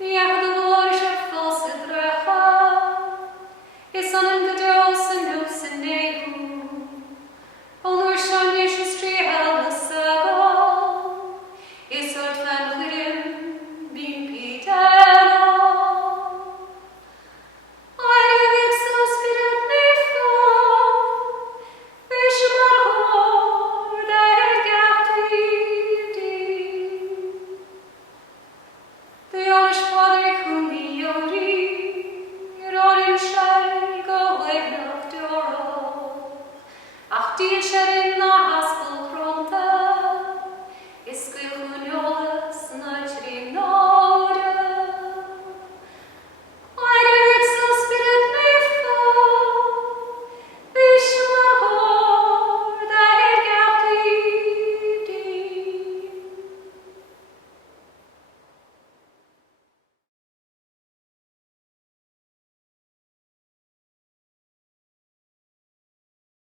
Iach de vor is false drecha, is an een gedoos en noos en nehu. Onur shanish strihel nasagal, is ort van glirim bin pitano. Aire vixo spirit nifo, vish marhor da gachti. The Irish father whom he yori, Rorin shall go away of Doro. Ach, die Sherin na haspel kronta, is good